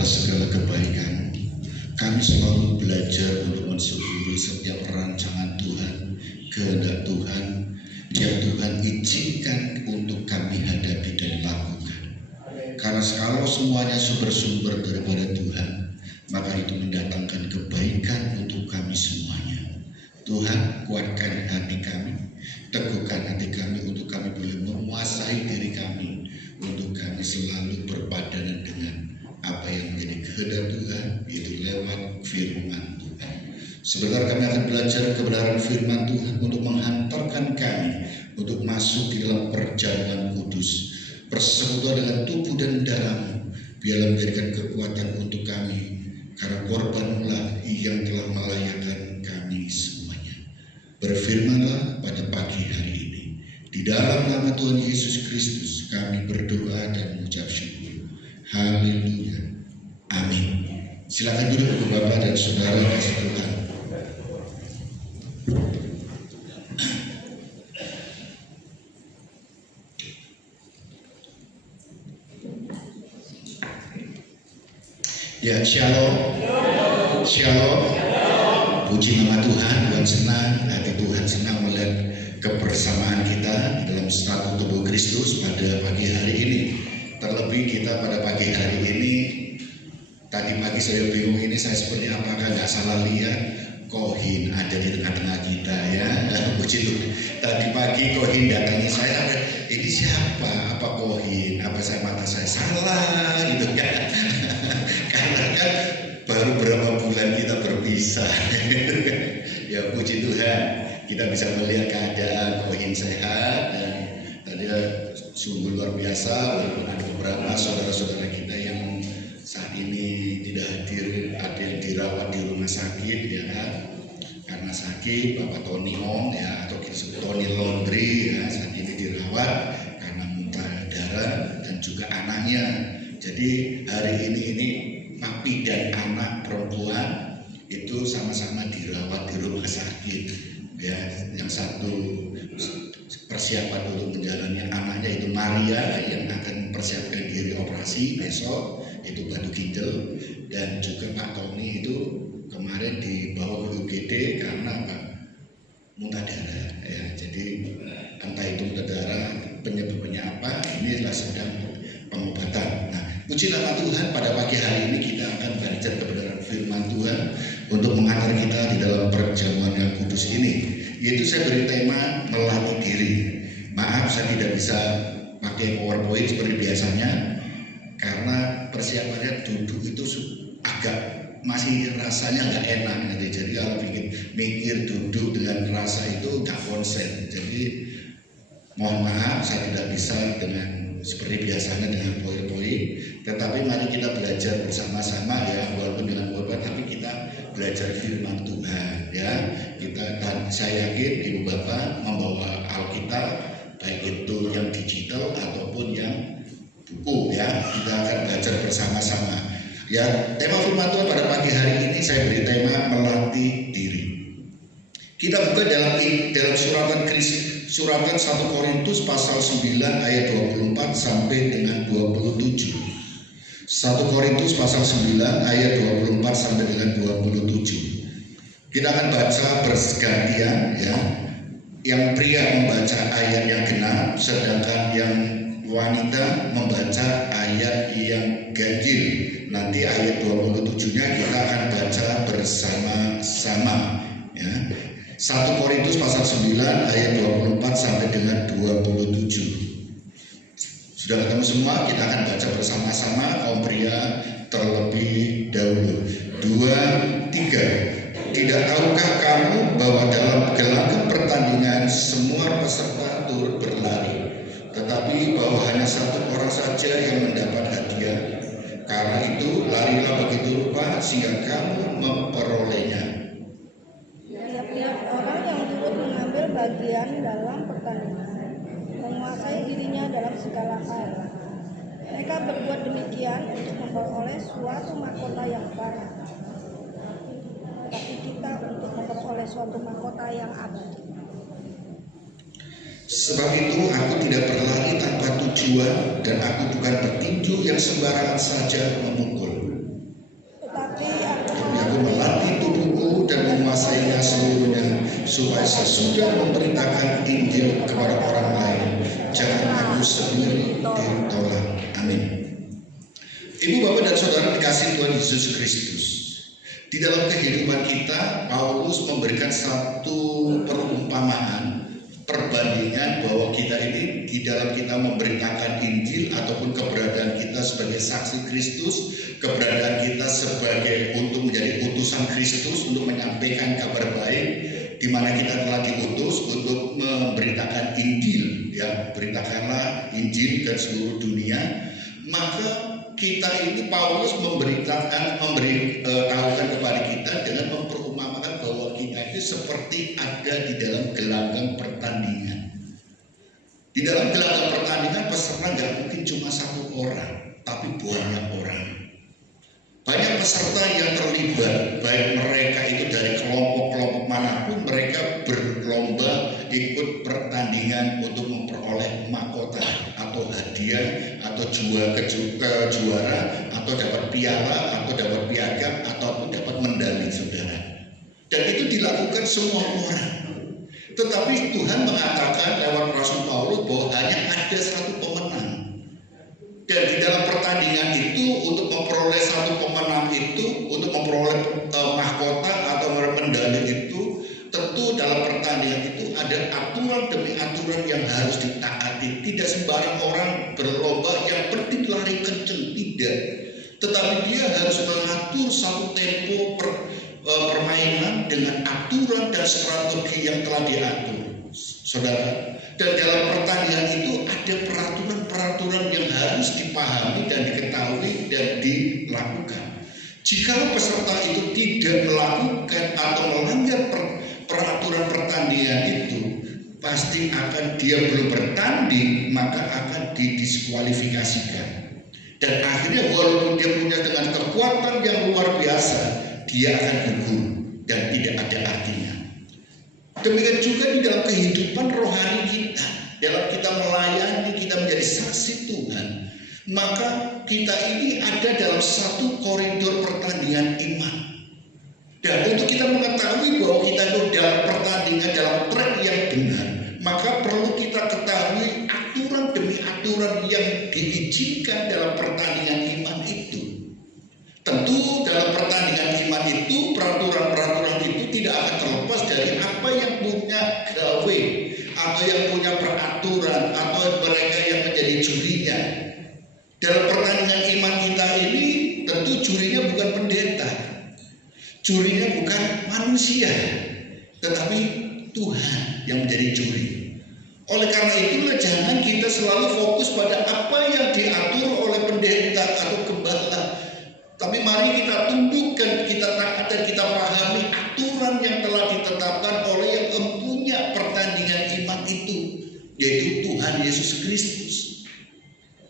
atas segala kebaikan. Kami selalu belajar untuk mensyukuri setiap rancangan Tuhan, kehendak Tuhan yang Tuhan izinkan untuk kami hadapi dan lakukan. Karena kalau semuanya sumber-sumber daripada Tuhan, maka itu mendatangkan kebaikan untuk kami semuanya. Tuhan, kuatkan hati kami, teguhkan hati kami untuk kami boleh menguasai diri kami, untuk kami selalu berpadanan dengan apa yang menjadi kehendak Tuhan, yaitu lewat firman Tuhan. Sebentar kami akan belajar kebenaran firman Tuhan untuk menghantarkan kami untuk masuk di dalam perjamuan kudus, persekutuan dengan tubuh dan darah-Mu. Biarlah menjadikan kekuatan untuk kami, karena korban-Mu yang telah melayakkan kami semuanya. Berfirmanlah pada pagi hari ini. Di dalam nama Tuhan Yesus Kristus kami berdoa dan mengucap syukur. Haleluya. Amin. Silakan duduk Ibu Bapak dan Saudara kasih Tuhan. Ya, shalom. Shalom. Puji nama Tuhan. Tuhan senang, hati Tuhan senang melihat kebersamaan kita di dalam satu tubuh Kristus pada pagi hari ini. Terlebih kita pada pagi hari ini, tadi pagi saya bingung ini saya seperti apakah nggak salah lihat Kohin ada di tengah-tengah kita ya. Puji Tuhan. Tadi pagi Kohin datangi saya, ini siapa? Apa Kohin? Apa mata saya salah gitu kan? Karena kan baru berapa bulan kita berpisah. Ya puji Tuhan, kita bisa melihat keadaan Kohin sehat dan tadi sungguh luar biasa. Walaupun ada beberapa saudara-saudara kita yang saat ini tidak hadir, ada yang dirawat di rumah sakit ya karena sakit. Bapak Tony Om ya, atau Tony Laundry ya, saat ini dirawat karena muntah darah dan juga anaknya. Jadi hari ini papi dan anak perempuan itu sama-sama dirawat di rumah sakit ya. Yang satu persiapan untuk menjalani anaknya itu Maria yang akan mempersiapkan diri operasi besok, itu batu ginjal, dan juga Pak Tony itu kemarin dibawa ke UGD karena muntah darah ya. Jadi entah itu muntah darah penyebabnya apa, inilah sedang pengobatan. Nah, puji nama Tuhan, pada pagi hari ini kita akan belajar kebenaran firman Tuhan untuk mengantar kita di dalam perjamuan yang kudus ini. Yaitu saya beri tema melatih diri. Maaf saya tidak bisa pakai PowerPoint seperti biasanya karena persiapannya duduk itu agak masih rasanya nggak enak gitu. Jadi kalau bikin mikir duduk dengan rasa itu nggak konsen. Jadi mohon maaf saya tidak bisa dengan seperti biasanya dengan PowerPoint. Tetapi mari kita belajar bersama-sama ya, walaupun dengan PowerPoint tapi kita belajar firman Tuhan ya. Dan saya yakin Ibu Bapak membawa Alkitab, baik itu yang digital ataupun yang buku ya. Kita akan belajar bersama-sama ya. Tema firman Tuhan pada pagi hari ini saya beri tema melatih diri. Kita buka dalam suratan 1 Korintus pasal 9 ayat 24 sampai dengan 27. 1 Korintus pasal 9 ayat 24 sampai dengan 27. Kita akan baca bergantian ya. Yang pria membaca ayat yang genap, sedangkan yang wanita membaca ayat yang ganjil. Nanti ayat 27-nya kita akan baca bersama-sama ya. 1 Korintus pasal 9 ayat 24 sampai dengan 27. Sudah ketemu semua? Kita akan baca bersama-sama. Kaum pria terlebih dahulu. 2, 3. Tidak tahukah kamu bahwa dalam gelanggang pertandingan semua peserta turut berlari, tetapi bahwa hanya satu orang saja yang mendapat hadiah? Karena itu larilah begitu rupa sehingga kamu memperolehnya. Tiap-tiap orang yang turut mengambil bagian dalam pertandingan menguasai dirinya dalam segala hal. Mereka berbuat demikian untuk memperoleh suatu mahkota yang parah, tapi kita untuk memperoleh suatu mahkota yang abadi. Sebab itu aku tidak berlari tanpa tujuan, dan aku bukan bertinju yang sembarangan saja memukul. seluruhnya, supaya sesudah memberitakan Injil kepada orang lain, jangan aku sendiri ditolak. Amin. Ibu, bapak, dan saudara dikasihi Tuhan Yesus Kristus, di dalam kehidupan kita, Paulus memberikan satu perumpamaan, perbandingan bahwa kita ini di dalam kita memberitakan Injil ataupun keberadaan kita sebagai saksi Kristus, keberadaan kita sebagai untuk menjadi utusan Kristus untuk menyampaikan kabar baik, di mana kita telah diutus untuk memberitakan Injil, ya, beritakanlah Injil ke seluruh dunia. Maka kita ini Paulus memberitahukan kepada kita dengan memperumpamakan bahwa kita ini seperti ada di dalam gelanggang pertandingan. Di dalam gelanggang pertandingan peserta nggak mungkin cuma satu orang, tapi banyak orang. Banyak peserta yang terlibat, baik mereka itu dari kelompok-kelompok manapun, mereka berlomba ikut pertandingan untuk memperoleh mahkota atau hadiah atau juara atau dapat piala atau dapat piagam ataupun dapat medali, saudara. Dan itu dilakukan semua orang. Tetapi Tuhan mengatakan lewat Rasul Paulus bahwa hanya ada satu pemenang. Dan di dalam pertandingan itu, untuk memperoleh satu pemenang itu, untuk memperoleh mahkota atau medali itu, tentu dalam pertandingan itu ada aturan demi aturan yang harus ditaati. Tidak sembarang orang berlomba yang penting lari kenceng, tidak. Tetapi dia harus mengatur satu tempo permainan dengan aturan dan strategi yang telah diatur, saudara. Dan dalam pertandingan itu ada peraturan-peraturan yang harus dipahami dan diketahui dan dilakukan. Jika peserta itu tidak melakukan atau melanggar peraturan pertandingan itu, pasti akan dia belum bertanding, maka akan didiskualifikasikan. Dan akhirnya walaupun dia punya dengan kekuatan yang luar biasa, dia akan gugur dan tidak ada artinya. Demikian juga di dalam kehidupan rohani kita, dalam kita melayani, kita menjadi saksi Tuhan, maka kita ini ada dalam satu koridor pertandingan iman. Dan untuk kita mengetahui bahwa kita itu dalam pertandingan, dalam track yang benar, maka perlu kita ketahui aturan demi aturan yang diizinkan dalam pertandingan iman itu. Tentu dalam pertandingan iman itu, peraturan-peraturan itu tidak akan terlepas dari apa yang punya gawe atau yang punya peraturan atau mereka yang menjadi jurinya. Dalam pertandingan iman kita ini, tentu jurinya bukan pendeta, jurinya bukan manusia, tetapi Tuhan yang menjadi juri. Oleh karena itulah jangan kita selalu fokus pada apa yang diatur oleh pendeta atau gembala, tapi mari kita tundukkan, kita taat dan kita pahami aturan yang telah ditetapkan oleh yang mempunyai pertandingan iman itu, yaitu Tuhan Yesus Kristus.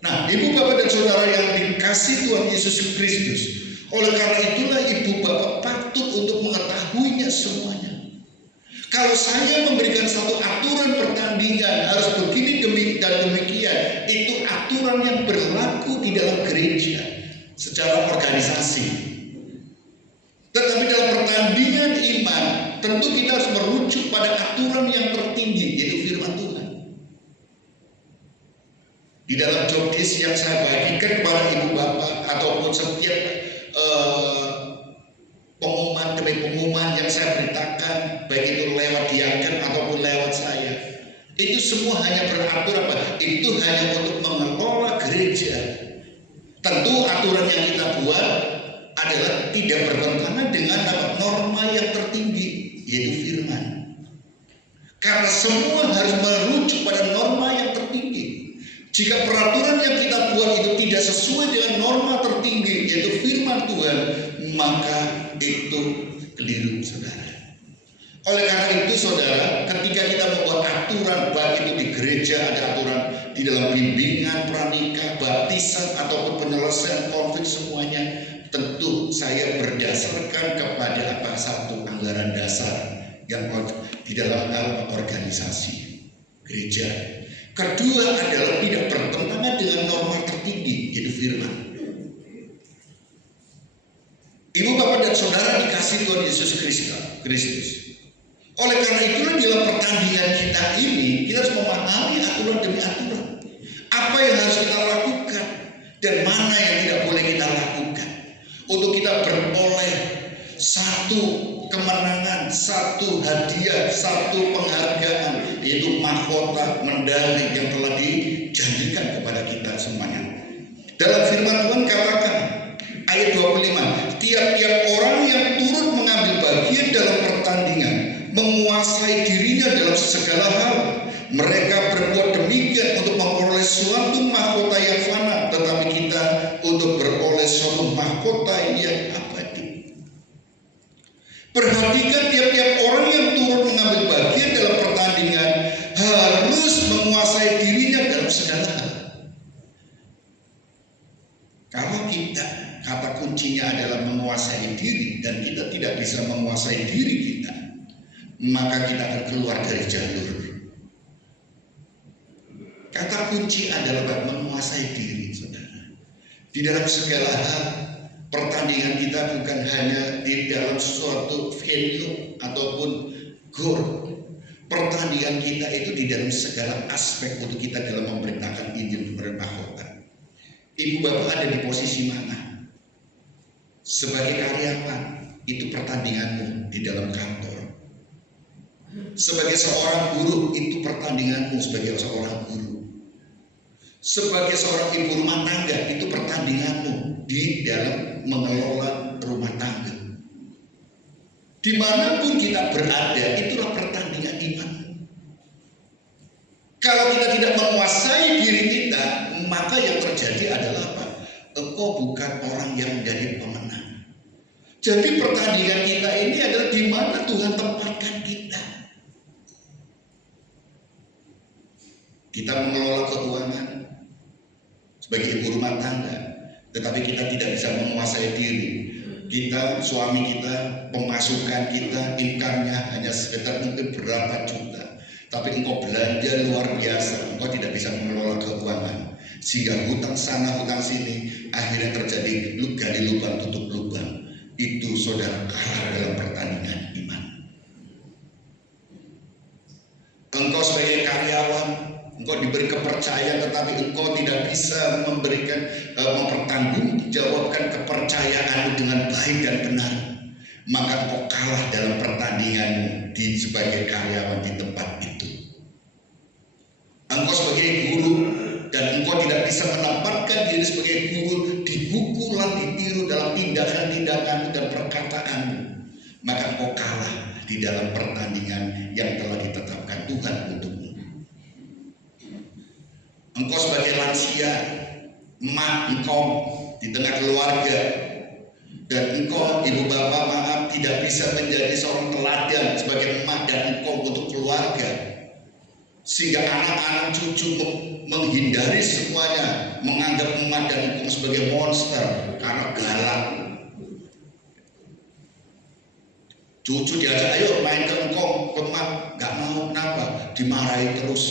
Nah, ibu, bapak, dan saudara yang dikasihi Tuhan Yesus Kristus, oleh karena itulah ibu bapak patut untuk mengetahuinya semuanya. Kalau saya memberikan satu aturan pertandingan harus begini dan demikian, itu aturan yang berlaku di dalam gereja secara organisasi. Tetapi dalam pertandingan iman, tentu kita harus merujuk pada aturan yang tertinggi, yaitu firman Tuhan. Di dalam job desk yang saya bagikan kepada ibu bapak ataupun setiap pengumuman demi pengumuman yang saya beritakan, baik itu lewat diaken ataupun lewat saya, itu semua hanya beratur apa? Itu hanya untuk mengelola gereja. Tentu aturan yang kita buat adalah tidak bertentangan dengan norma yang tertinggi, yaitu firman. Karena semua harus merujuk pada norma yang tertinggi. Jika peraturan yang kita buat itu tidak sesuai dengan norma tertinggi, yaitu firman Tuhan, maka itu keliru, saudara. Oleh karena itu, saudara, ketika kita membuat aturan, baik itu di gereja ada aturan, di dalam bimbingan, pranikah, baptisan, ataupun penyelesaian konflik semuanya, tentu saya berdasarkan kepada apa? Satu anggaran dasar yang di dalam organisasi gereja. Kedua adalah tidak bertentangan dengan norma tertinggi, yaitu firman. Ibu, bapak, dan saudara dikasihi Tuhan Yesus Kristus. Oleh karena itulah dalam pertandingan kita ini, kita harus memahami aturan demi aturan. Apa yang harus kita lakukan dan mana yang tidak boleh kita lakukan untuk kita beroleh satu kemenangan, satu hadiah, satu penghargaan, yaitu mahkota medali yang telah dijanjikan kepada kita semuanya. Dalam firman Tuhan katakan ayat 25, tiap-tiap orang yang turut mengambil bagian dalam pertandingan menguasai dirinya dalam segala hal. Mereka berbuat demikian untuk memperoleh suatu mahkota yang fana, tetapi kita untuk beroleh suatu mahkota yang abadi. Perhatikan, tiap-tiap orang yang turut mengambil bagian dalam pertandingan harus menguasai dirinya dalam segala hal. Kalau kita, kata kuncinya adalah menguasai diri, dan kita tidak bisa menguasai diri kita, maka kita akan keluar dari jalur. Kata kunci adalah menguasai diri, saudara. Di dalam segala hal, pertandingan kita bukan hanya di dalam suatu venue ataupun gor. Pertandingan kita itu di dalam segala aspek untuk kita dalam memerintahkan Injil bermahkota. Ibu bapak ada di posisi mana? Sebagai karyawan, itu pertandinganmu di dalam kantor. Sebagai seorang guru, itu pertandinganmu sebagai seorang guru. Sebagai seorang ibu rumah tangga, itu pertandinganmu di dalam mengelola rumah tangga. Dimanapun kita berada, itulah pertandingan iman. Kalau kita tidak menguasai diri kita, maka yang terjadi adalah apa? Engkau bukan orang yang menjadi pemenang. Jadi pertandingan kita ini adalah di mana Tuhan tempatkan kita. Kita mengelola keuangan sebagai ibu rumah tangga, tetapi kita tidak bisa menguasai diri. Kita, suami kita, pemasukan kita, income-nya hanya sekitar mungkin berapa juta, tapi engkau belanja luar biasa, engkau tidak bisa mengelola keuangan, sehingga hutang sana hutang sini, akhirnya terjadi gali lubang tutup lubang. Itu saudara kalah dalam pertandingan iman. Engkau sebagai karyawan, engkau diberi kepercayaan, tetapi engkau tidak bisa memberikan mempertanggungjawabkan kepercayaanmu dengan baik dan benar, maka engkau kalah dalam pertandinganmu sebagai karyawan di tempat itu. Engkau sebagai guru dan engkau tidak bisa menempatkan diri sebagai guru, dipukulan, ditiru dalam tindakan-tindakanmu dan perkataanmu, maka engkau kalah di dalam pertandingan yang telah ditetapkan Tuhan untukmu. Engkau sebagai lansia, emak engkau di tengah keluarga, dan engkau ibu bapak maaf tidak bisa menjadi seorang teladan sebagai emak dan engkau untuk keluarga, sehingga anak-anak cucu menghindari semuanya, menganggap emak dan engkau sebagai monster karena galak. Cucu diajak ayo main ke engkau, ke emak, gak mau, kenapa? Dimarahi terus.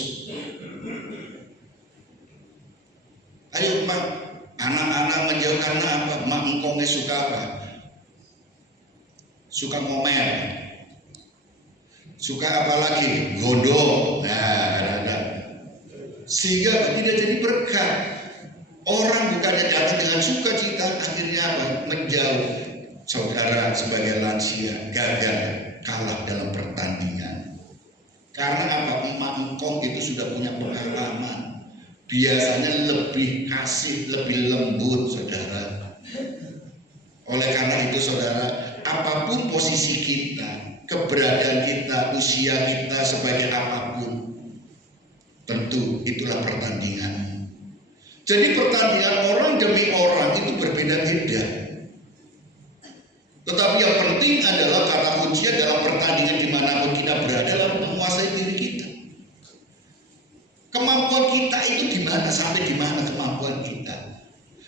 Ayo mak, anak-anak menjauh karena apa? Mak engkongnya suka apa? Suka ngomel. Suka apa lagi? Godong. Nah, kadang-kadang. Sehingga tidak jadi berkat. Orang bukannya datang dengan sukacita, akhirnya apa? Menjauh. Saudara sebagai lansia gagal, kalah dalam pertandingan. Karena apa? Emak engkong itu sudah punya pengalaman. Biasanya lebih kasih, lebih lembut, saudara. Oleh karena itu, saudara, apapun posisi kita, keberadaan kita, usia kita sebagai apapun, tentu itulah pertandingan. Jadi pertandingan orang demi orang itu berbeda-beda. Tetapi yang penting adalah kata kuncinya dalam pertandingan dimanapun kita berada adalah menguasai diri kita. Kemampuan kita itu di mana, sampai di mana kemampuan kita.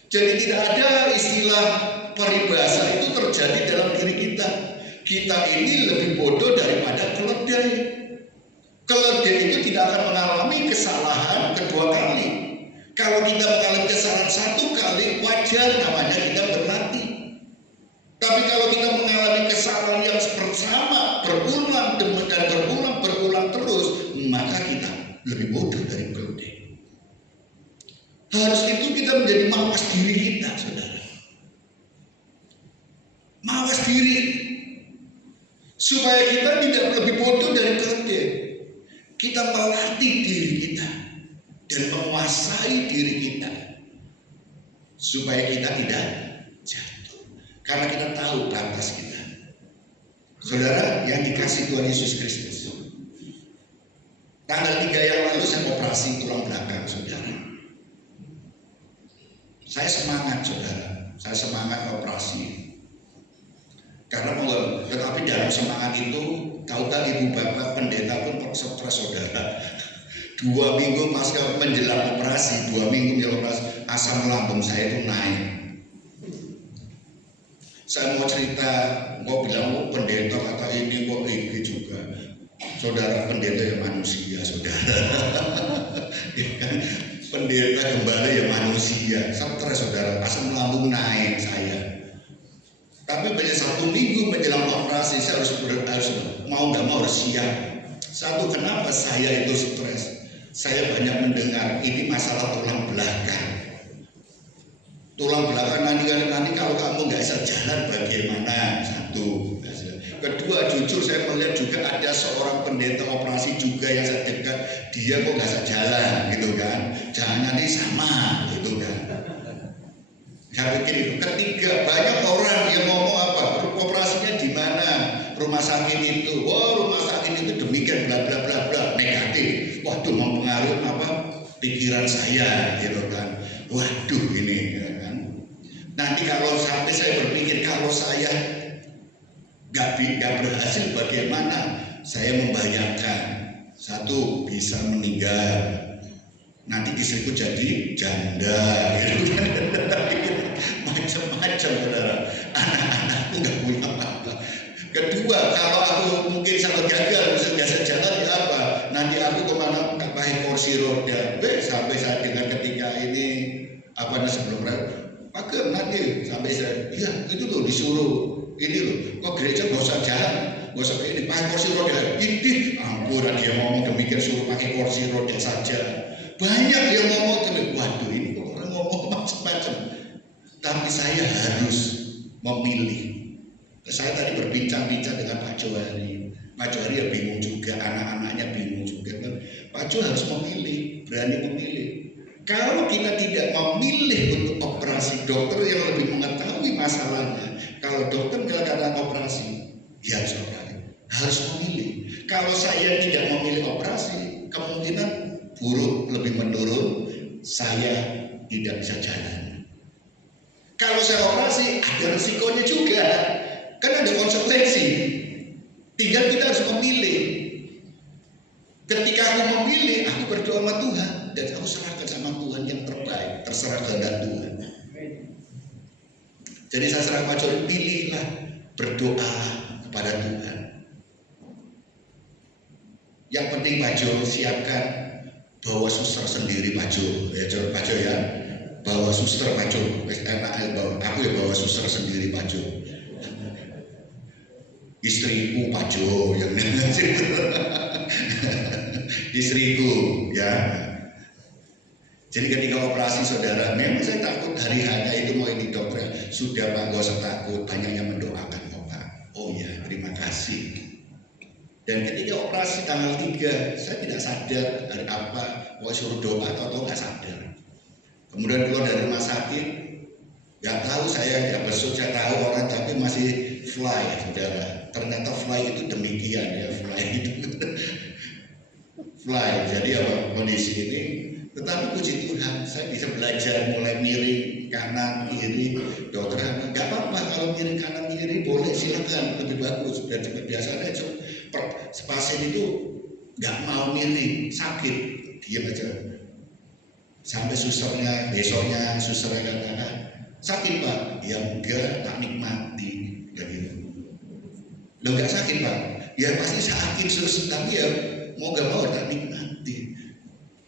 Jadi tidak ada istilah peribahasa itu terjadi dalam diri kita. Kita ini lebih bodoh daripada keledai. Keledai itu tidak akan mengalami kesalahan kedua kali. Kalau kita mengalami kesalahan satu kali, wajar, namanya kita berlatih. Tapi kalau kita mengalami kesalahan yang bersama, berulang dan diri kita, saudara. Mawas diri. Supaya kita tidak lebih bodoh dari keledai. Kita melatih diri kita dan menguasai diri kita supaya kita tidak jatuh, karena kita tahu batas kita. Saudara yang dikasih Tuhan Yesus Kristus, tanggal 3 yang lalu saya operasi tulang belakang, saudara. Saya semangat, saudara. Saya semangat operasi. Karena tetapi dalam semangat itu, tahukah ibu bapak pendeta pun stres, saudara. 2 minggu pasca menjelang operasi, 2 minggu menjelang operasi, asam lambung saya itu naik. Saya mau cerita, mau bilang pendeta kata ini kok ini juga. Saudara, pendeta yang manusia, saudara. Ya kan? Pendeta gembala yang manusia, stres, saudara. Asam lambung naik saya. Tapi pada 1 minggu menjelang operasi saya harus mau nggak mau harus siap. Satu, kenapa saya itu stres? Saya banyak mendengar ini masalah tulang belakang. Tulang belakang nanti kalau kamu nggak bisa jalan bagaimana? Satu. Kedua, jujur saya melihat juga ada seorang pendeta operasi juga yang saya dekat, dia kok nggak bisa jalan, gitu kan? Jangan nanti sama, gitu kan? Saya pikir itu. Ketiga, banyak orang yang ngomong apa? Operasinya di mana? Rumah sakit itu. Oh, rumah sakit itu demikian bla bla bla bla, negatif. Waduh, mempengaruhi apa? Pikiran saya, gitu kan. Waduh, ini ya kan. Nanti kalau sampai saya berpikir kalau saya nggak berhasil bagaimana? Saya membayangkan, satu, bisa meninggal. Nanti istriku jadi janda, gitu kan. Macam-macam, saudara. Anak-anakku nggak punya apa-apa. Kedua, kalau aku mungkin sampai gagal, biasa jalan ya apa? Nanti aku kemana pakai kursi roda. Sampai saya dengar ketika ini apa sebelum pakai nanti sampai saya, iya itu tuh disuruh ini loh. Kok gereja nggak usah jalan, nggak usah ini pakai kursi roda. Ini ampuran dia ngomong demikian suruh pakai kursi roda saja. Banyak yang ngomong demikian. Waduh, ini kok orang ngomong macam-macam. Tapi saya harus memilih. Saya tadi berbincang-bincang dengan Pak Johari. Pak Johari ya bingung juga, anak-anaknya bingung juga. Pak Johari harus memilih, berani memilih. Kalau kita tidak memilih untuk operasi, dokter yang lebih mengetahui masalahnya. Kalau dokter melakukan operasi, ya saudara harus memilih. Kalau saya tidak memilih operasi, kemungkinan buruk lebih menurun, saya tidak bisa jalan. Kalau saya operasi, ada resikonya juga. Kan ada konsekuensi. Tinggal kita harus memilih. Ketika aku memilih, aku berdoa sama Tuhan dan aku serahkan sama Tuhan yang terbaik, terserah kehendak Tuhan. Jadi saya serah Pak Johari, pilihlah, berdoa kepada Tuhan. Yang penting Pak Johari siapkan bawa suster sendiri Pak Johari ya. Bawa suster Pak Johari, aku ya bawa suster sendiri Pak Johari. Istriku Pak Jo yang istriku ya. Jadi ketika operasi saudara, memang saya takut hari hanya itu mau ini dokter. Sudah Pak, gak usah takut, banyak yang mendoakan kok Pak. Oh ya, terima kasih. Dan ketika operasi tanggal 3, saya tidak sadar dari apa, mau suruh doa atau nggak sadar. Kemudian keluar dari rumah sakit, nggak tahu saya nggak besok, saya tahu orang tapi masih fly, saudara. Ternyata fly itu demikian ya, fly itu fly. Jadi apa kondisi ini? Tetapi puji Tuhan, saya bisa belajar mulai miring kanan kiri. Dokter nggak apa-apa kalau miring kanan kiri, boleh silakan, lebih bagus. Dan seperti biasanya pasien itu nggak mau miring, sakit, diam aja. Sampai susternya besoknya susternya katakan, sakit Pak? Ya enggak, tak nikmati, kayak gitu. Lo nggak sakit Pak? Ya pasti sakit sus, tapi ya mau gak mau tak nikmati.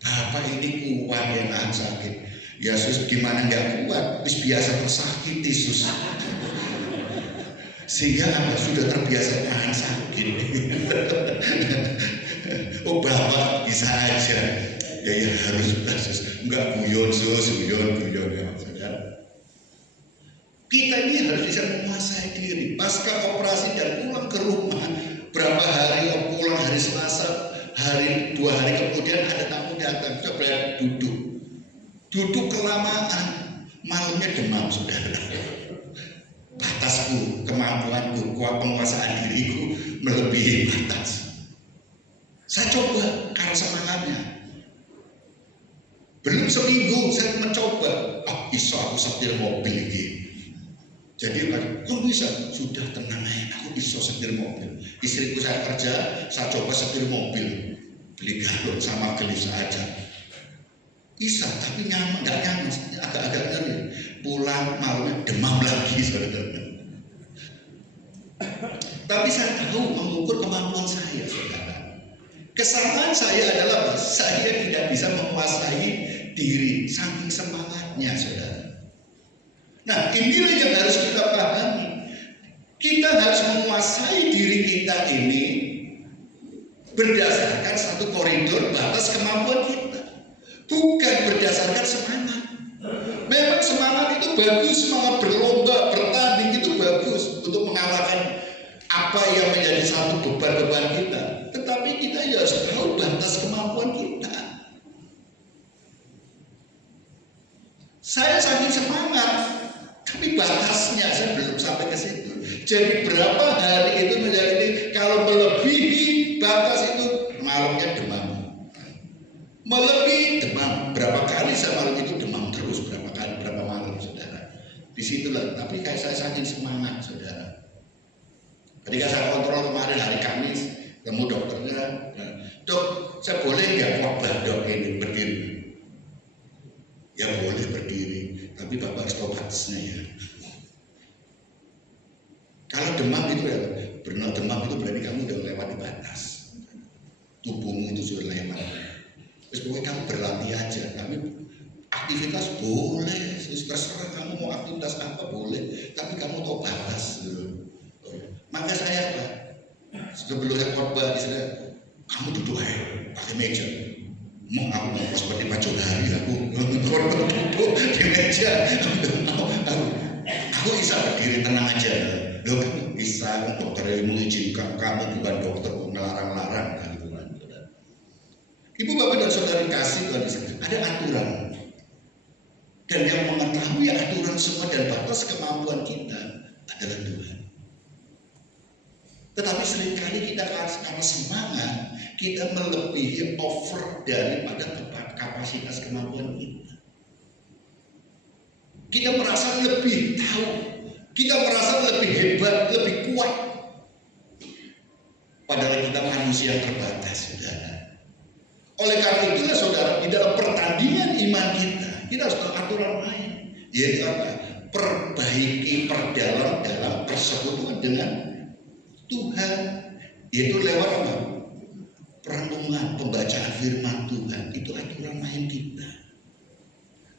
Bapak ini kuat ya nahan sakit. Ya sus, gimana nggak kuat? Bis biasa tersakiti sus. Sehingga apa? Sudah terbiasa nahan sakit. Oh Bapak bisa aja. Ya harus sus, nggak guyon sus, guyon ya saudara. Kita ini harus bisa menguasai diri. Pasca operasi dan pulang ke rumah, berapa hari pulang hari Selasa, dua hari kemudian ada tamu datang, coba duduk kelamaan, malamnya demam, saudara. Batasku, kemampuanku, penguasaan diriku melebihi batas. Saya coba karena semangatnya. Belum seminggu saya mencoba, iso aku setir mobil ini. Jadi kok bisa? Sudah tenang aja, aku bisa setir mobil. Istriku saya kerja, saya coba setir mobil, beli galon sama gelis aja. Bisa, tapi nggak nyaman, agak-agak nyeri. Pulang malamnya demam lagi, saudara. Tapi saya tahu mengukur kemampuan saya, saudara. Kesalahan saya adalah saya tidak bisa menguasai diri, saking semangatnya, saudara. Nah, inilah yang harus kita pahami. Kita harus menguasai diri kita ini berdasarkan satu koridor batas kemampuan kita, bukan berdasarkan semangat. Memang semangat itu bagus, semangat berlomba, bertanding itu bagus untuk mengalahkan apa yang menjadi satu beban-beban kita. Tetapi kita harus tahu batas kemampuan kita. Saya saking semangat, tapi batasnya saya belum sampai ke situ. Jadi berapa hari itu menjadi, kalau melebihi batas itu malamnya demam. Melebihi demam. Berapa kali saya malam itu demam terus, berapa malam, saudara. Disitulah. Tapi kayak saya saking semangat, saudara. Ketika saya kontrol kemarin hari Kamis, ketemu dokternya, dok, saya boleh nggak khotbah dok ini berdiri? Ya boleh berdiri, tapi bapak harus tahu batasnya ya. Kalau demam itu ya, benar demam itu berarti kamu udah melewati batas. Tubuhmu itu sudah lewat. Terus pokoknya kamu berlatih aja, tapi aktivitas boleh, terserah kamu mau aktivitas apa boleh, tapi kamu tahu batas. Maka saya apa? Sebelum saya khotbah, istilah kamu duduk aja pakai meja. Mau aku mau seperti Pak Jodari, aku duduk di meja. Aku bisa berdiri tenang aja. Loh, kamu bisa, dokter mengizinkan, kamu bukan dokter melarang-larang gitu kan. Ibu bapak dan saudara kasih Tuhan, ada aturan. Dan yang mengetahui aturan semua dan batas kemampuan kita adalah Tuhan. Tetapi seringkali kita karena semangat, kita melebihi over daripada kapasitas kemampuan kita. Kita merasa lebih tahu, kita merasa lebih hebat, lebih kuat. Padahal kita manusia terbatas, saudara. Oleh karena itulah, saudara, di dalam pertandingan iman kita harus tahu aturan main. Yaitu apa? Perbaiki, perdalam dalam persekutuan dengan Tuhan, yaitu lewat apa? Perenungan, pembacaan firman Tuhan. Itu aturan main kita.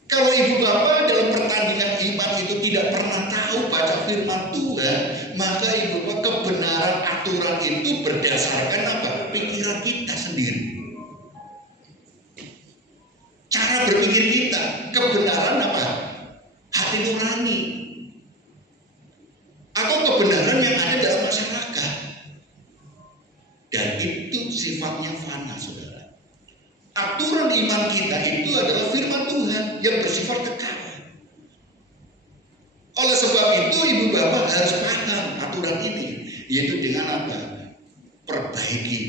Kalau ibu bapak dalam pertandingan iman itu tidak pernah tahu baca firman Tuhan, maka ibu bapak kebenaran aturan itu berdasarkan apa? Pikiran kita sendiri. Cara berpikir kita, kebenaran apa? Hati nurani. Atau kebenaran yang ada dalam masyarakat. Dan itu sifatnya fana, saudara. Aturan iman kita itu adalah firman Tuhan yang bersifat kekal. Oleh sebab itu ibu bapak harus paham aturan ini, yaitu dengan apa? Perbaiki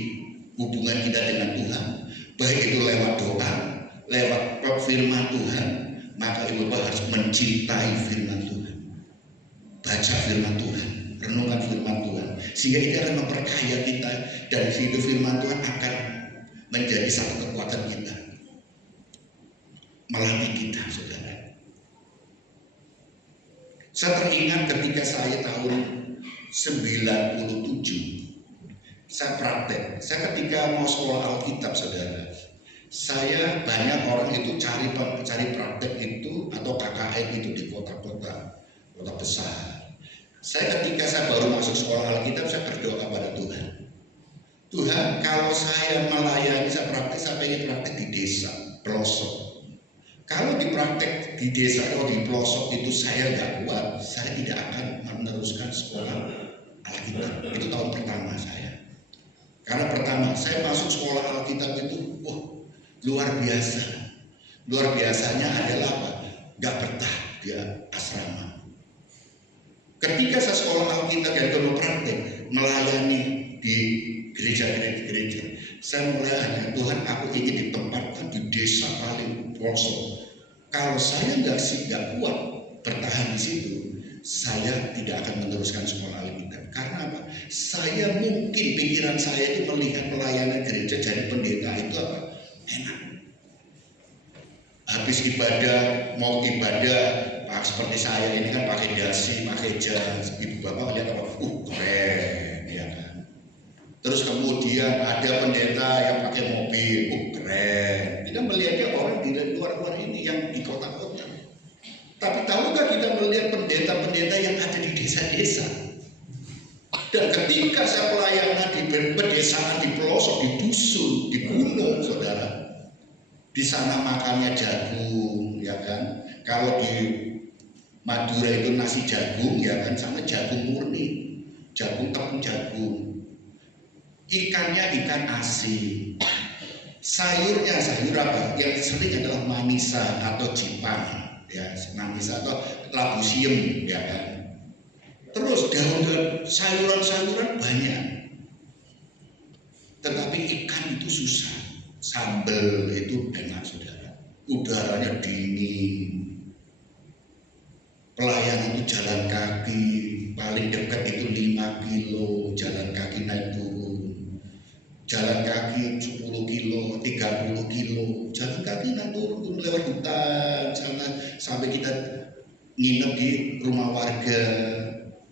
hubungan kita dengan Tuhan, baik itu lewat doa, lewat firman Tuhan. Maka ibu bapak harus mencintai firman Tuhan, baca firman Tuhan, renungkan firman Tuhan, sehingga itu akan memperkaya kita, dan itu firman Tuhan akan menjadi satu kekuatan kita, melatih kita, saudara. Saya teringat ketika saya tahun 97, saya praktek. Saya ketika mau sekolah Alkitab, saudara, saya banyak orang itu cari praktek itu atau KKN itu di kota-kota besar. Saya ketika saya baru masuk sekolah Alkitab, saya berdoa pada Tuhan. Tuhan, kalau saya melayani, saya pengen praktek di desa, pelosok. Kalau di praktek di desa atau di pelosok itu saya nggak kuat, saya luar biasa. Luar biasanya adalah apa? Gak betah di asrama. Ketika saya sekolah Alkitab dan kedua praktek melayani di gereja-gereja, saya mulai hanya Tuhan, aku ingin ditempatkan di desa paling pelosok. Kalau saya nggak kuat bertahan di situ, saya tidak akan meneruskan sekolah Alkitab. Karena apa? Saya mungkin pikiran saya itu melihat pelayanan gereja jadi pendeta itu apa? Enak. Habis ibadah, mau ibadah, seperti saya ini kan pakai dasi, pakai jas, ibu bapak lihat apa? Keren, ya kan. Terus kemudian ada pendeta yang pakai mobil, keren. Kita melihatnya orang di luar-luar ini yang di kota-kota. Tapi tahukah kita melihat pendeta-pendeta yang ada di desa-desa? Dan ketika saya pelayanan di pedesaan, di pelosok, di dusun, di gunung, saudara, di sana makannya jagung, ya kan? Kalau di Madura itu nasi jagung, ya kan? Sana jagung murni, jagung tepung jagung. Ikannya ikan asin. Sayurnya sayur apa? Yang sering adalah manisa atau jipang, ya, manisa atau labu siem, ya kan? Terus daun-daun sayuran-sayuran banyak. Tetapi ikan itu susah. Sambal itu enak, saudara. Udaranya dingin. Pelayanan itu jalan kaki, paling dekat itu 5 kilo jalan kaki naik turun. Jalan kaki 10 kilo, 30 kilo, jalan kaki naik turun lewat hutan sana sampai kita nginep di rumah warga.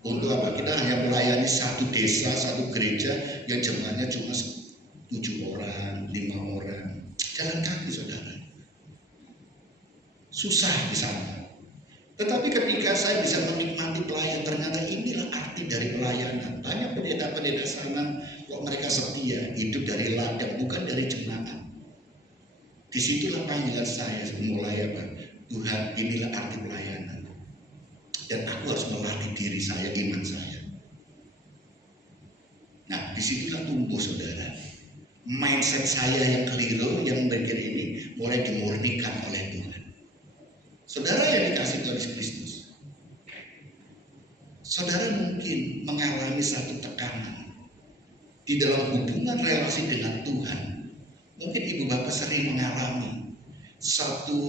Untuk apa? Kita hanya melayani satu desa, satu gereja yang jemaatnya cuma 7 orang, 5 orang. Jalan kaki, saudara. Susah di sana. Tetapi ketika saya bisa menikmati pelayan, ternyata inilah arti dari pelayanan. Banyak pendeta-pendeta sana kok mereka setia, hidup dari ladang, bukan dari jemaat. Disitulah panggilan saya mulai apa? Tuhan, inilah arti pelayanan. Dan aku harus melatih diri saya, iman saya. Nah, disitulah tumbuh, saudara. Mindset saya yang keliru, yang bagian ini mulai dimurnikan oleh Tuhan. Saudara yang dikasih Tuhan Kristus, saudara mungkin mengalami satu tekanan di dalam hubungan relasi dengan Tuhan. Mungkin ibu bapak sering mengalami satu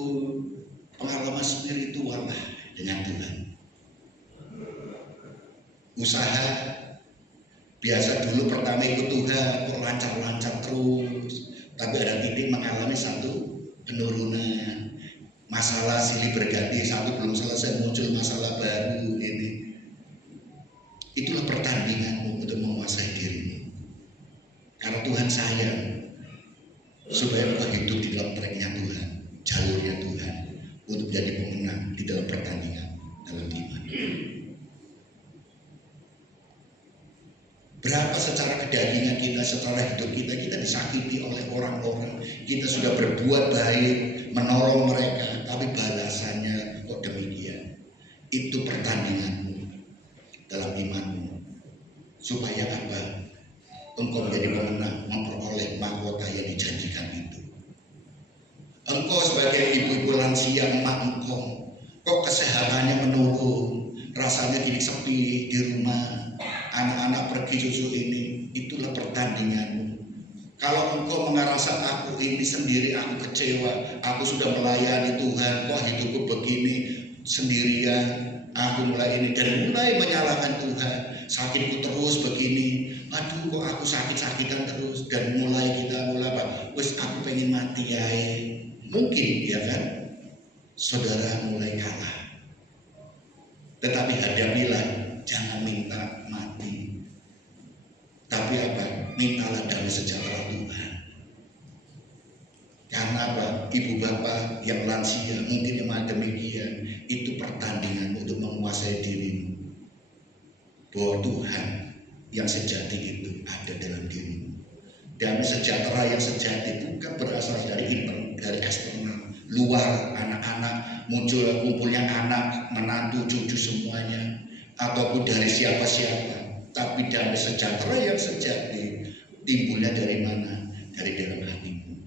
pengalaman spiritual dengan Tuhan. Usaha biasa dulu pertama ikut Tuhan kok lancar-lancar terus, tapi ada titik mengalami satu penurunan. Masalah silih berganti, satu belum selesai muncul masalah baru ini. Itulah pertandinganmu untuk menguasai dirimu. Karena Tuhan sayang supaya engkau hidup di dalam tracknya Tuhan, jalurnya Tuhan, untuk menjadi pemenang di dalam pertandingan dalam iman. Berapa secara kedagingan kita, secara hidup kita disakiti oleh orang-orang. Kita sudah berbuat baik, menolong mereka, tapi balasannya kok demikian. Itu pertandinganmu dalam imanmu. Supaya apa? Engkau menjadi pemenang, memperoleh mahkota yang dijanjikan itu. Engkau sebagai ibu-ibu lansia, emak engkau, kok kesehatannya menurun, rasanya jadi sepi di rumah. Anak-anak pergi susu ini, itulah pertandinganmu. Kalau engkau merasa aku ini sendiri, aku kecewa, aku sudah melayani Tuhan, kok hidupku begini sendirian, aku mulai ini dan mulai menyalahkan Tuhan, sakitku terus begini, aduh kok aku sakit-sakitan terus, dan mulai kita apa? Wes aku pengen mati ya, mungkin ya kan, saudara mulai kalah. Tetapi hadapilah, jangan minta mati, tapi apa? Mintalah damai sejahtera Tuhan. Karena apa? Ibu bapak yang lansia mungkin yang demikian, itu pertandingan untuk menguasai dirimu, bahwa Tuhan yang sejati itu ada dalam dirimu. Damai sejahtera yang sejati bukan berasal dari eksternal, luar, anak-anak, muncul kumpulnya anak, menantu, cucu semuanya, ataupun dari siapa-siapa. Tapi damai sejahtera yang sejati timbulnya dari mana? Dari dalam hatimu.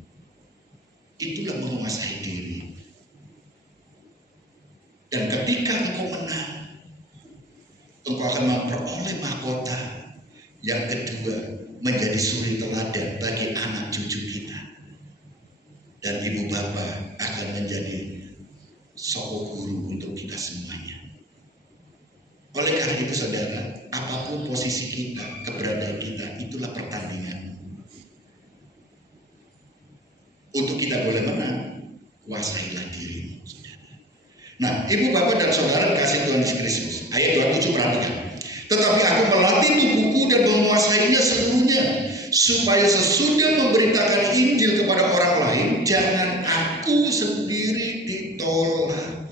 Itulah menguasai diri. Dan ketika engkau menang, engkau akan memperoleh mahkota. Yang kedua, menjadi suri teladan bagi anak cucu kita. Dan ibu bapak akan menjadi sosok guru untuk kita semuanya. Oleh karena itu saudara, apapun posisi kita, keberadaan kita, itulah pertandingan. Untuk kita boleh menang, kuasailah dirimu, saudara. Nah, ibu bapak dan saudara kasih Tuhan Yesus Kristus. Ayat 27 perhatikan. Tetapi aku melatih tubuhku dan menguasainya seluruhnya, supaya sesudah memberitakan Injil kepada orang lain, jangan aku sendiri ditolak.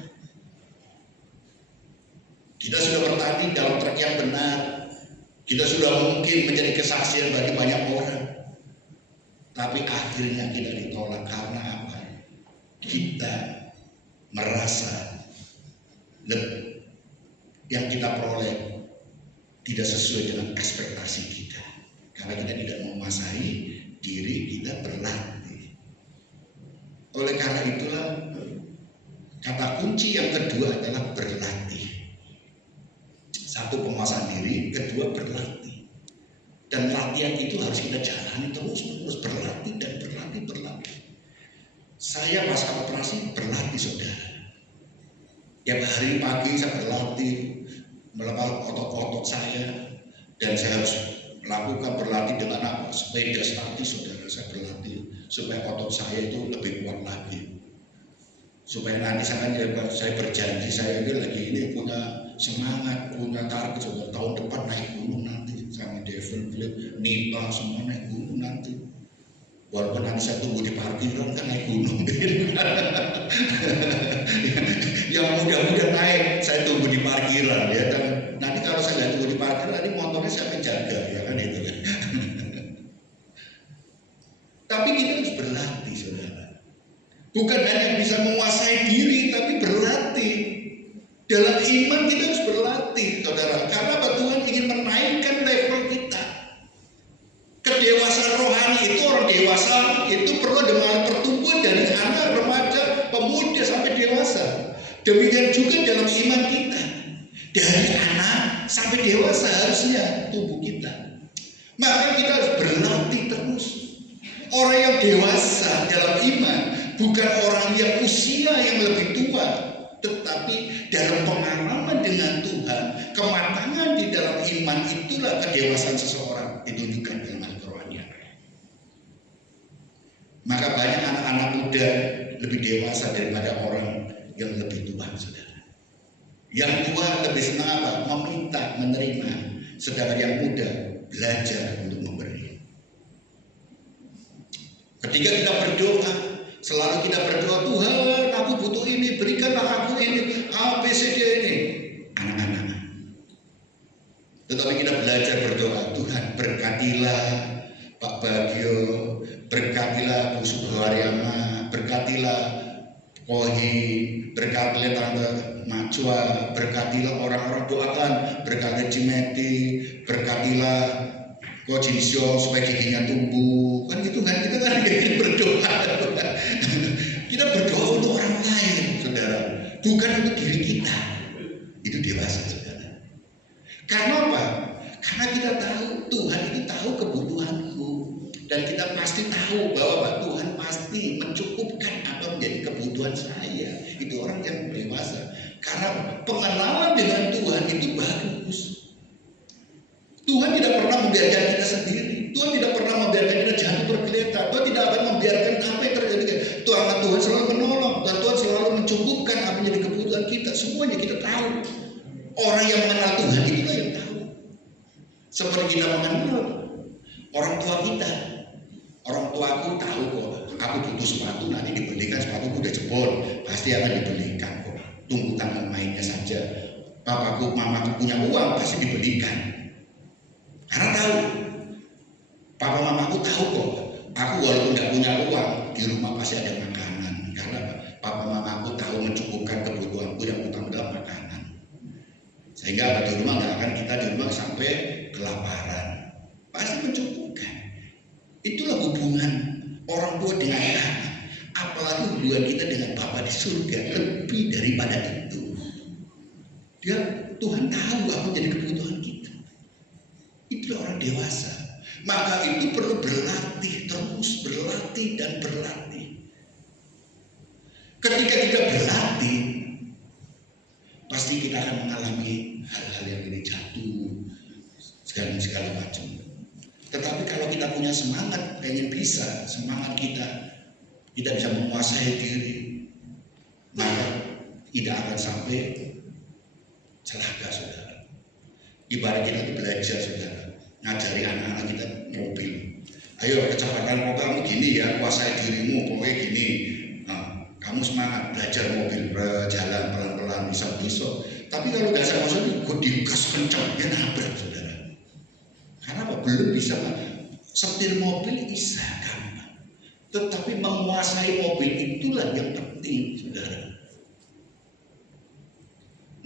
Kita sudah bertanding dalam trek yang benar. Kita sudah mungkin menjadi kesaksian bagi banyak orang. Tapi akhirnya kita ditolak karena apa? Kita merasa yang kita peroleh tidak sesuai dengan ekspektasi kita. Karena kita tidak menguasai diri, kita berlatih. Oleh karena itulah kata kunci yang kedua adalah berlatih. Satu, penguasaan diri, kedua berlatih. Dan latihan itu harus kita jalani terus berlatih dan berlatih. Saya pasca operasi berlatih, saudara. Tiap hari pagi saya berlatih melakukan otot-otot saya, dan saya harus melakukan berlatih dengan apa? Sepeda statis, saudara. Saya berlatih supaya otot saya itu lebih kuat lagi. Supaya nanti saya berjanji saya ini punya semangat, punya target, saudara. Tahun depan naik gunung nanti sama Devon, Philip, Nita semua naik gunung nanti. Walaupun nanti saya tunggu di parkiran kan naik gunung. Yang mudah-mudah naik, saya tunggu di parkiran ya. Dan nanti kalau saya nggak tunggu di parkiran, nanti motornya saya penjaga ya kan itu kan. Tapi kita harus berlatih, saudara. Bukan hanya bisa menguasai diri, tapi berlatih. Dalam iman kita harus berlatih, saudara. Karena apa? Tuhan ingin menaikkan level kita. Kedewasaan rohani itu, orang dewasa itu perlu dengan pertumbuhan dari anak, remaja, pemuda sampai dewasa. Demikian juga dalam iman kita. Dari anak sampai dewasa harusnya tubuh kita. Maka kita harus berlatih terus. Orang yang dewasa dalam iman bukan orang yang usia yang lebih tua, tetapi dalam pengalaman dengan Tuhan, kematangan di dalam iman itulah kedewasaan seseorang ditunjukkan dalam kerohanian. Maka banyak anak-anak muda lebih dewasa daripada orang yang lebih tua, saudara. Yang tua lebih senang apa? Meminta, menerima. Sedangkan yang muda belajar untuk memberi. Ketika kita berdoa, selalu kita berdoa, Tuhan aku butuh ini, berikanlah aku ini, A, B, C, D ini. Anak-anak. Tetapi kita belajar berdoa, Tuhan berkatilah Pak Bagio, berkatilah Bu Subharyama, berkatilah Kohi, berkatilah Tante Macua, berkatilah orang-orang, doakan, berkatilah Cimeti, berkatilah Ko Jinsyo supaya giginya tumbuh. Kan gitu kan, kita kan kita berdoa. Kita berdoa untuk orang lain, saudara, bukan untuk diri kita. Itu dewasa, saudara. Karena apa? Karena kita tahu Tuhan itu tahu kebutuhanku, dan kita pasti tahu bahwa Tuhan pasti mencukupkan apa menjadi kebutuhan saya. Itu orang yang dewasa. Karena pengenalan dengan Tuhan itu bagus. Tuhan tidak pernah membiarkan kita sendiri. Tuhan tidak pernah membiarkan kita jatuh tergeletak. Tuhan tidak akan membiarkan apa yang terjadi. Tuhan selalu menolong, dan Tuhan selalu mencukupkan apa menjadi kebutuhan kita. Semuanya kita tahu. Orang yang mengenal Tuhan itulah yang tahu. Seperti kita mengenal orang tua kita. Orang tuaku tahu kok, aku butuh sepatu, nanti dibelikan, sepatuku udah jebol, pasti akan dibelikan kok. Tunggu tanggal mainnya saja. Papaku, mamaku punya uang, pasti dibelikan. Karena tahu, papa mamaku tahu kok, aku walaupun nggak punya uang, di rumah pasti ada makanan. Karena papa mamaku tahu mencukupkan kebutuhanku yang utama adalah makanan. Sehingga di rumah nggak akan kita di rumah sampai kelaparan. Pasti mencukupkan. Itulah hubungan orang tua dengan anak. apalagi hubungan kita dengan Bapa di surga lebih daripada itu. Tuhan tahu apa jadi kebutuhan kita. Itu orang dewasa. Maka itu perlu berlatih, terus berlatih dan berlatih. Ketika kita berlatih, pasti kita akan mengalami hal-hal yang ini jatuh, segala macam. Tetapi kalau kita punya semangat, pengen bisa, semangat kita bisa menguasai diri, maka tidak akan sampai celaka, saudara. Ibarat kita itu belajar, saudara, ngajari anak-anak kita mobil. Ayo kecepatan kamu gini ya, kuasai dirimu, pokoknya gini. Nah, kamu semangat belajar mobil, berjalan pelan-pelan, bisa. Tapi kalau nggak sama sekali, kok digas kencang, ya nabrak, saudara. Karena apa? Belum bisa setir mobil bisa gampang, tetapi menguasai mobil itulah yang penting, saudara.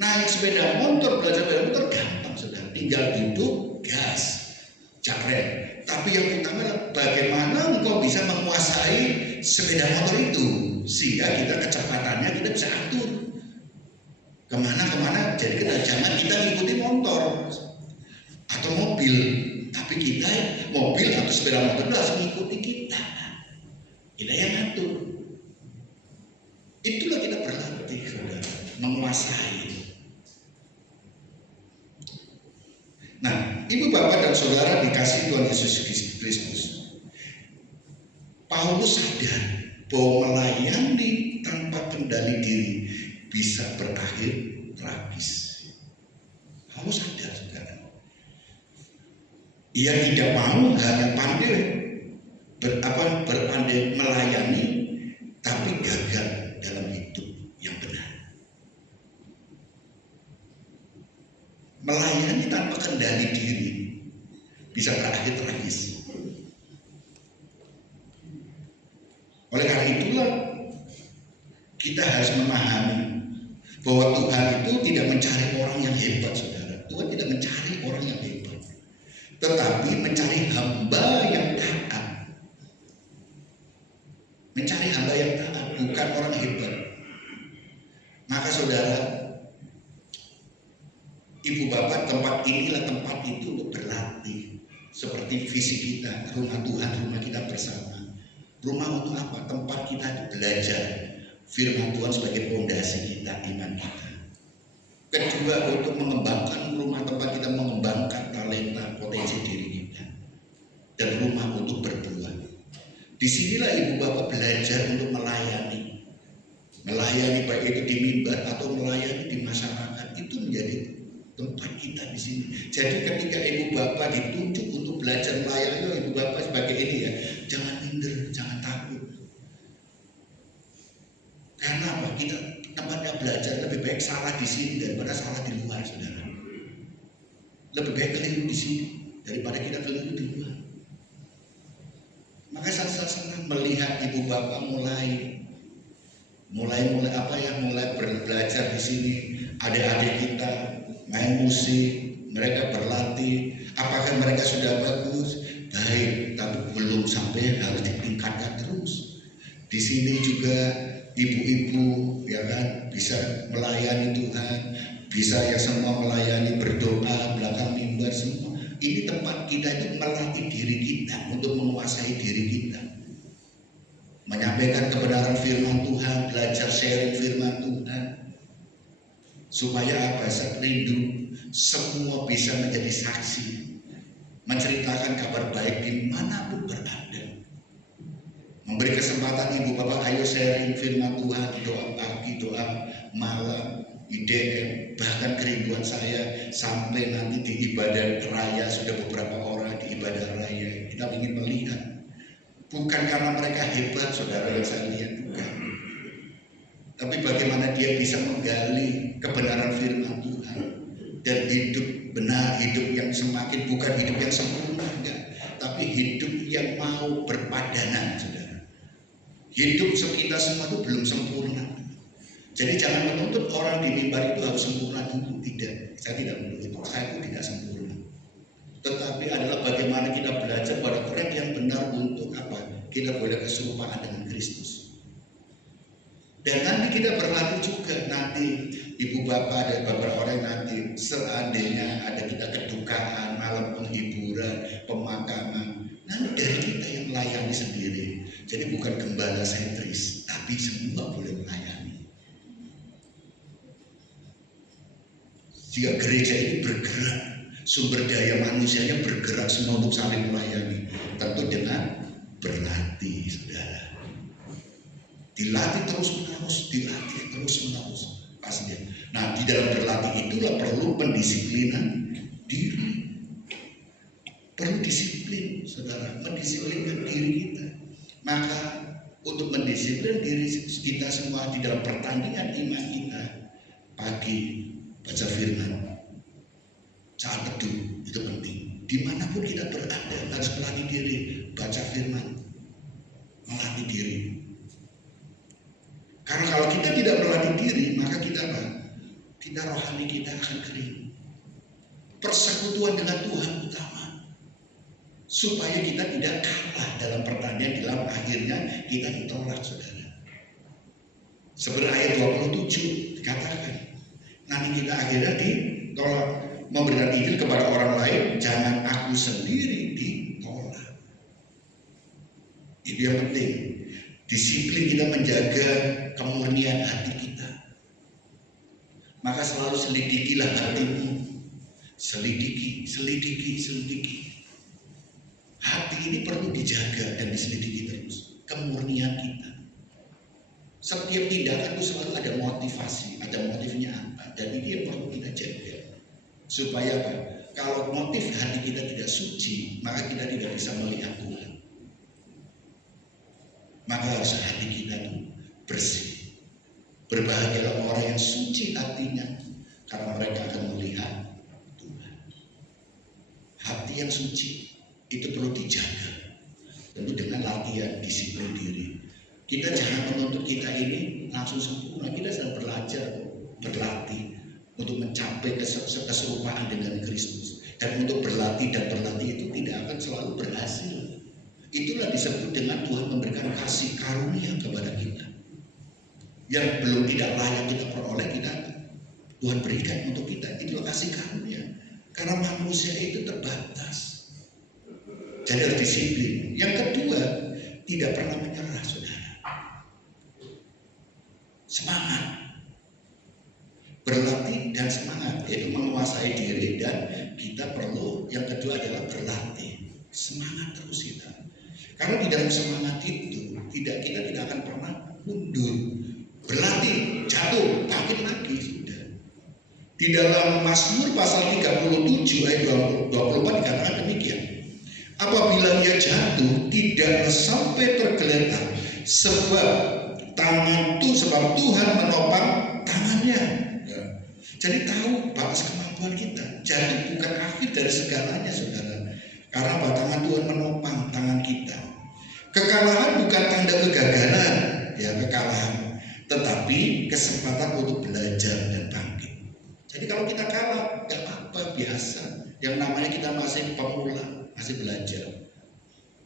Naik sepeda motor, belajar sepeda motor gampang, saudara. Tinggal duduk, gas, jaret. Tapi yang utama adalah bagaimana engkau bisa menguasai sepeda motor itu, sehingga kita kecepatannya kita bisa atur kemana. Jadi jangan kita ngikuti motor atau mobil, tapi kita mobil atau sepeda motor itu harus mengikuti kita yang atur. Itulah kita berlatih, saudara, menguasai. Nah, ibu bapak dan saudara dikasih Tuhan Yesus Kristus, Paulus sadar bahwa melayani tanpa kendali diri bisa berakhir tragis. Paulus sadar, saudara. Ia tidak mau hanya pandai berpandai melayani, tapi gagal dalam hidup yang benar. Melayani tanpa kendali diri bisa berakhir tragis. Oleh karena itulah kita harus memahami bahwa Tuhan itu tidak mencari orang yang hebat, saudara. Tuhan tidak mencari orang yang hebat, tetapi mencari hamba yang taat. Mencari hamba yang taat, bukan orang hebat. Maka saudara, ibu bapak, tempat inilah tempat itu untuk berlatih. Seperti visi kita, rumah Tuhan, rumah kita bersama. Rumah untuk apa? Tempat kita itu belajar firman Tuhan sebagai fondasi kita, iman kita. Kedua, untuk mengembangkan rumah tempat kita, mengembangkan talenta, potensi diri kita. Dan rumah untuk berbuat. Disinilah ibu bapak belajar untuk melayani. Melayani baik itu di mimbar atau melayani di masyarakat, itu menjadi tempat kita di sini. Jadi ketika ibu bapak ditunjuk untuk belajar melayani, ibu bapak sebagai ini ya, jangan minder, jangan takut. Karena apa? Kita tempatnya belajar lebih baik salah di sini daripada salah di luar, saudara. Lebih baik keliru di sini daripada kita keliru di luar. Maka saya senang melihat ibu bapak mulai belajar di sini. Adik-adik kita main musik, mereka berlatih. Apakah mereka sudah bagus? Baik, tapi belum sampai, harus ditingkatkan terus. Di sini juga ibu-ibu, ya kan, bisa melayani Tuhan, bisa ya semua melayani, berdoa belakang mimbar semua. Ini tempat kita itu melatih diri kita untuk menguasai diri kita, menyampaikan kebenaran firman Tuhan, belajar sharing firman Tuhan, supaya apa? Rindu semua bisa menjadi saksi, menceritakan kabar baik dimanapun berada. Memberi kesempatan ibu bapak, ayo sharing firman Tuhan, doa pagi, doa malam, IDM, bahkan kerinduan saya sampai nanti di ibadah raya, sudah beberapa orang di ibadah raya, kita ingin melihat. Bukan karena mereka hebat, saudara, yang saya lihat, bukan. Tapi bagaimana dia bisa menggali kebenaran firman Tuhan dan hidup benar, hidup yang semakin, bukan hidup yang sempurna, enggak, tapi hidup yang mau berpadanan, saudara. Hidup kita semua itu belum sempurna. Jadi jangan menuntut orang di mimbar itu harus sempurna dulu. Tidak, saya tidak menuntut itu. Saya pun tidak sempurna. Tetapi adalah bagaimana kita belajar pada track yang benar untuk apa? Kita boleh keserupaan dengan Kristus. Dan nanti kita berlatih juga, nanti ibu bapak dan beberapa orang nanti seandainya ada kita kedukaan, malam penghiburan, pemakaman, nanti dari kita yang melayani sendiri. Jadi bukan gembala sentris, tapi semua boleh melayani. Jika gereja ini bergerak, sumber daya manusianya bergerak semua untuk saling melayani, tentu dengan berlatih, saudara. Dilatih terus-menerus, dilatih terus-menerus. Pasti. Nah, di dalam berlatih itulah perlu pendisiplinan diri. Perlu disiplin, saudara, mendisiplinkan diri kita. Maka untuk mendisiplin diri kita semua di dalam pertandingan iman kita, pagi baca firman, saat teduh itu penting. Dimanapun kita berada harus melatih diri, baca firman, melatih diri. Karena kalau kita tidak melatih diri, maka kita apa? Kita rohani kita akan kering. Persekutuan dengan Tuhan utama, supaya kita tidak kalah dalam pertandingan, dalam akhirnya kita ditolak, saudara. Sebenarnya ayat 27 dikatakan, nanti kita akhirnya ditolak. Memberikan Injil kepada orang lain, jangan aku sendiri ditolak. Itu yang penting. Disiplin kita menjaga kemurnian hati kita. Maka selalu selidikilah hatimu. Selidiki. Hati ini perlu dijaga dan diselidiki terus. Kemurnian kita. Setiap tindakan itu selalu ada motivasi, ada motifnya apa. Dan ini yang perlu kita jaga. Supaya apa? Kalau motif hati kita tidak suci, maka kita tidak bisa melihat Tuhan. Maka harus hati kita itu bersih. Berbahagialah orang yang suci hatinya, karena mereka akan melihat Tuhan. Hati yang suci itu perlu dijaga, tentu dengan latihan, disiplin diri. Kita jangan menuntut kita ini langsung sempurna. Kita sedang belajar, berlatih untuk mencapai keserupaan dengan Kristus. Dan untuk berlatih itu tidak akan selalu berhasil. Itulah disebut dengan Tuhan memberikan kasih karunia kepada kita. Yang belum tidak layak kita peroleh, Tuhan berikan untuk kita. Itulah kasih karunia. Karena manusia itu terbatas. Jadi harus disiplin. Yang kedua, tidak pernah menyerah, saudara. Semangat. Berlatih dan semangat, yaitu menguasai diri, dan kita perlu yang kedua adalah berlatih. Semangat terus kita. Karena di dalam semangat itu kita tidak akan pernah mundur. Berlatih, jatuh, bangkit lagi sudah. Di dalam Mazmur pasal 37 ayat 24 dikatakan demikian. Apabila ia jatuh, tidak sampai tergeletak, sebab Tuhan menopang tangannya. Ya. Jadi tahu batas kemampuan kita. Jatuh bukan akhir dari segalanya, saudara. Karena tangan Tuhan menopang tangan kita. Kekalahan bukan tanda kegagalan, ya kekalahan, tetapi kesempatan untuk belajar dan bangkit. Jadi kalau kita kalah, gak apa-apa, biasa. Yang namanya kita masih pemula, masih belajar.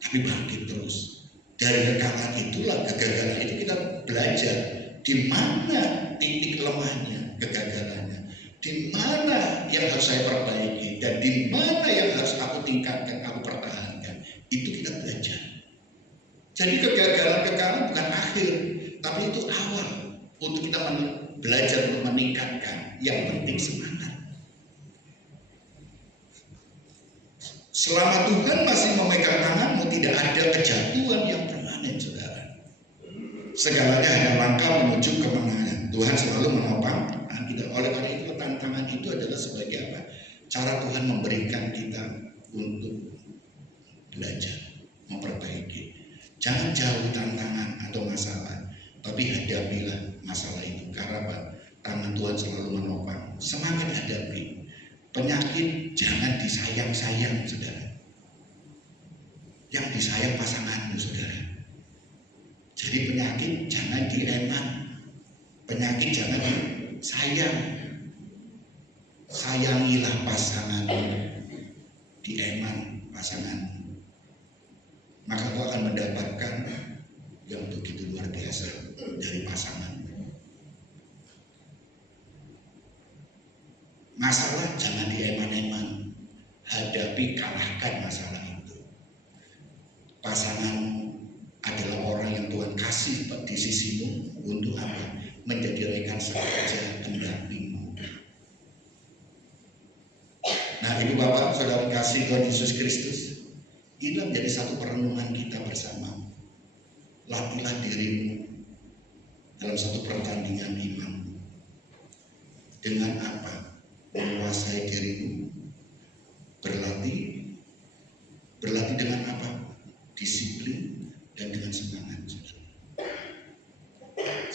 Tapi bangkit terus. Dari kekalahan itulah, kegagalan itu kita belajar. Di mana titik lemahnya, kegagalannya. Di mana yang harus saya perbaiki. Dan di mana yang harus aku tingkatkan, aku pertahankan. Itu kita belajar. Jadi kegagalan bukan akhir, tapi itu awal untuk kita belajar untuk meningkatkan. Yang penting semangat. Selama Tuhan masih memegang tanganmu, tidak ada kejatuhan yang permanen, saudara. Segalanya hanya langkah menuju kemenangan. Tuhan selalu menopang tangan kita. Oleh karena itu tantangan itu adalah sebagai apa? Cara Tuhan memberikan kita untuk belajar, memperbaiki. Jangan jauh tantangan atau masalah, tapi hadapilah masalah itu. Karena apa? Tangan Tuhan selalu menopang. Semangat hadapi. Penyakit jangan disayang-sayang, saudara. Yang disayang pasanganmu, saudara. Jadi penyakit jangan dieman. Penyakit jangan disayang. Sayangilah pasanganmu. Dieman pasanganmu. Maka kau akan mendapatkan yang begitu luar biasa dari pasangan. Masalah jangan dieman-eman, hadapi, kalahkan masalah itu. Pasangan adalah orang yang Tuhan kasih di sisimu untuk apa? Menjadi rekan sekerja pendampingmu. Nah, Ibu Bapak, Saudara kasih Tuhan Yesus Kristus, ini menjadi satu perenungan kita bersama. Latihlah dirimu dalam satu pertandingan iman. Dengan apa? Menguasai dirimu. Berlatih dengan apa? Disiplin dan dengan semangat.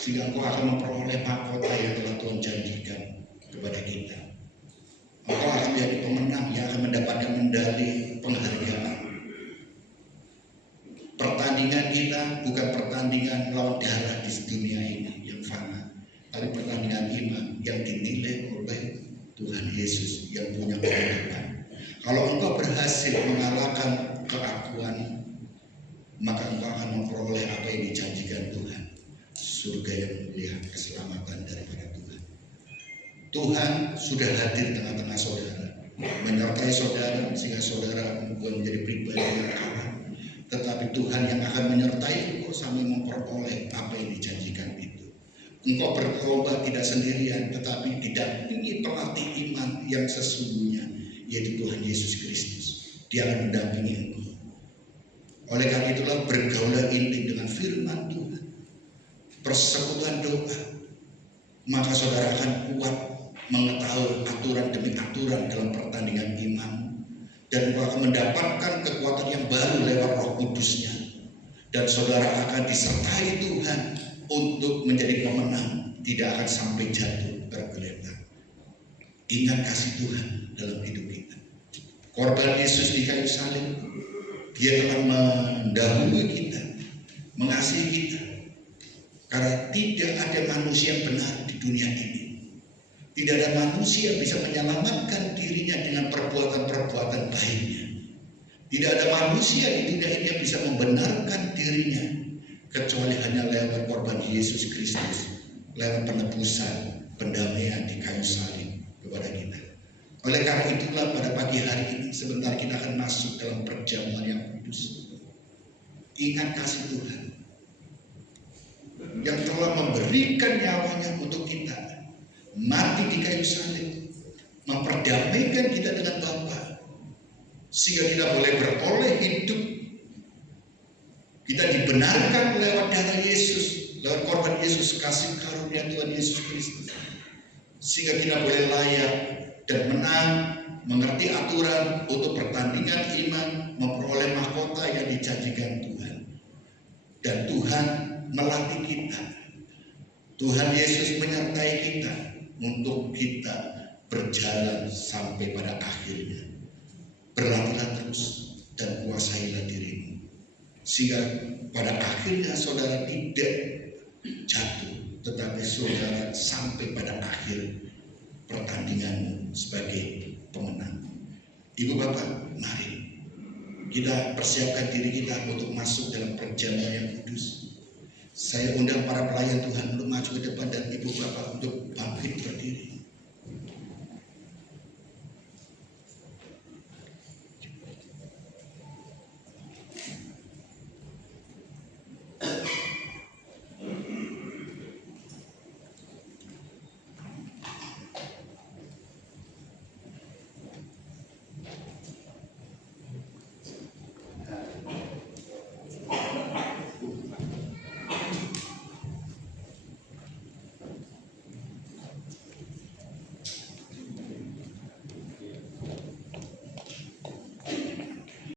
Sehingga engkau akan memperoleh mahkota yang telah Tuhan janjikan kepada kita. Engkau akan menjadi pemenang yang akan mendapatkan medali penghargaan. Pertandingan kita bukan pertandingan melawan darah di dunia ini yang fana, tapi pertandingan iman yang dinilai oleh Tuhan Yesus yang punya kehidupan. Kalau engkau berhasil mengalahkan keakuan, maka engkau akan memperoleh apa yang dijanjikan Tuhan, surga yang mulia, keselamatan daripada Tuhan. Tuhan sudah hadir tengah-tengah saudara, menyertai saudara sehingga saudara bukan menjadi pribadi yang kalah, tetapi Tuhan yang akan menyertai engkau sampai memperoleh apa yang dijanjikan itu. Engkau bertobat tidak sendirian, tetapi didampingi pelatih iman yang sesungguhnya, yaitu Tuhan Yesus Kristus. Dia akan mendampingi engkau. Oleh karena itulah bergaulah intim dengan firman Tuhan, persekutuan doa, maka saudara akan kuat mengetahui aturan demi aturan dalam pertandingan iman, dan engkau akan mendapatkan kekuatan yang baru lewat Roh Kudus-Nya, dan saudara akan disertai Tuhan untuk menjadi pemenang, tidak akan sampai jatuh tergeletak. Ingat kasih Tuhan dalam hidup kita. Korban Yesus di kayu salib, Dia telah mendahului kita, mengasihi kita, karena tidak ada manusia yang benar di dunia ini. Tidak ada manusia yang bisa menyelamatkan dirinya dengan perbuatan-perbuatan baiknya. Tidak ada manusia di dunia ini yang bisa membenarkan dirinya kecuali hanya lewat korban Yesus Kristus, lewat penebusan, pendamaian di kayu salib kepada kita. Oleh karena itulah pada pagi hari ini sebentar kita akan masuk dalam perjamuan yang kudus. Ingat kasih Tuhan yang telah memberikan nyawanya untuk kita, mati di kayu salib, memperdamaikan kita dengan Bapa, sehingga kita boleh beroleh hidup. Kita dibenarkan lewat darah Yesus, lewat korban Yesus, kasih karunia Tuhan Yesus Kristus, sehingga kita boleh layak dan menang, mengerti aturan untuk pertandingan iman, memperoleh mahkota yang dijanjikan Tuhan. Dan Tuhan melatih kita, Tuhan Yesus menyertai kita untuk kita berjalan sampai pada akhirnya. Berlatihlah terus dan kuasailah dirimu, sehingga pada akhirnya saudara tidak jatuh, tetapi saudara sampai pada akhir pertandinganmu sebagai pemenang. Ibu Bapak, mari kita persiapkan diri kita untuk masuk dalam perjamuan yang kudus. Saya undang para pelayan Tuhan untuk maju ke depan, dan Ibu Bapak untuk bangkit berdiri.